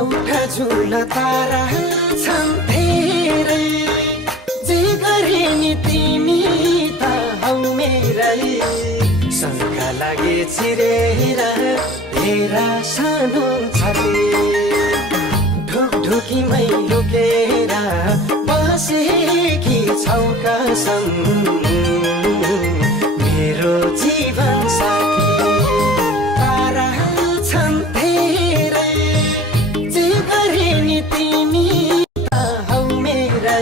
एउटा जुन तारा छन् धेरै जे गरे नि तिमी त हौ मेरै शङ्का लागे चिरेर हेरा सानो छाती ढुकढुकीमै लुकेर बसेकी छौ कसम मेरो जीवन साथी तारा छन् धेरै जे गरे नि तिमी त हौ मेरै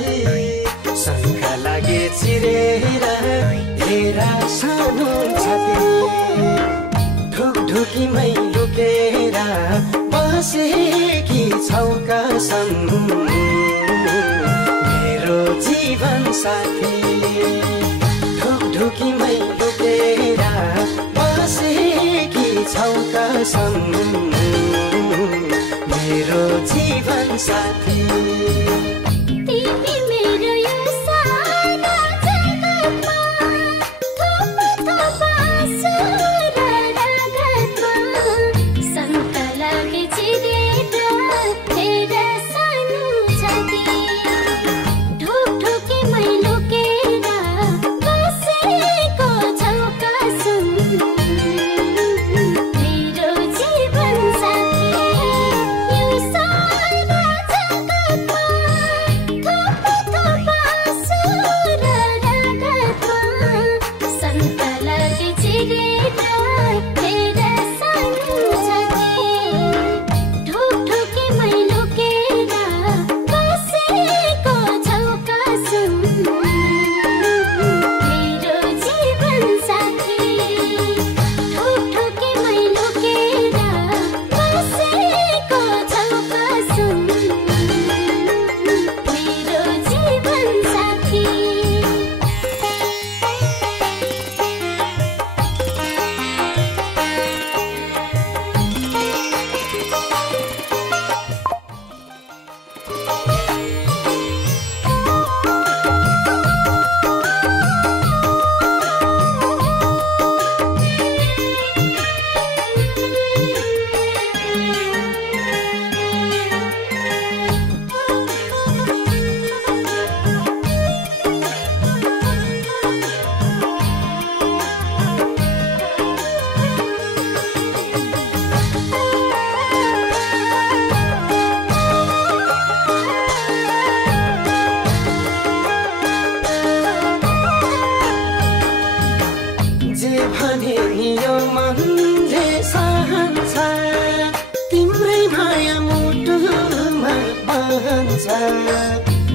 शङ्का लागे चिरेर हेरा सानो छाती ढुकढुकीमै लुकेर बसेकी छौ कसम मेरो जीवन साथी ढुकढुकीमै लुकेर बसेकी छौ कसम मेरो जीवन साथी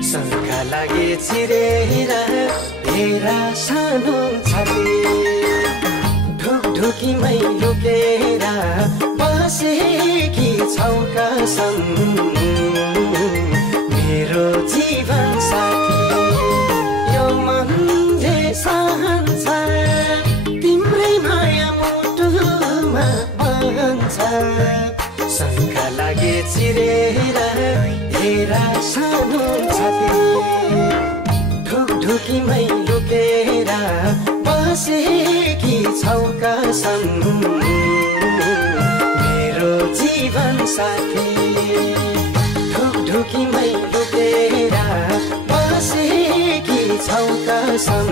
शङ्का लागे चिरेर हेरा सानो छाती ढुकढुकीमै लुकेर बसेकी छौ कसम मेरो जीवन साथी यो मनले सहन्छ तिम्रै माया मुटुमा बहन्छ शङ्का लागे चिरेर हेरा सानो छाती ढुकढुकीमै लुकेर बसेकी छौ कसम मेरो जीवन साथी ढुकढुकीमै लुकेर बसेकी छौ कसम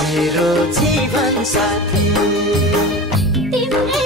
मेरो जीवन साथी तिम्रै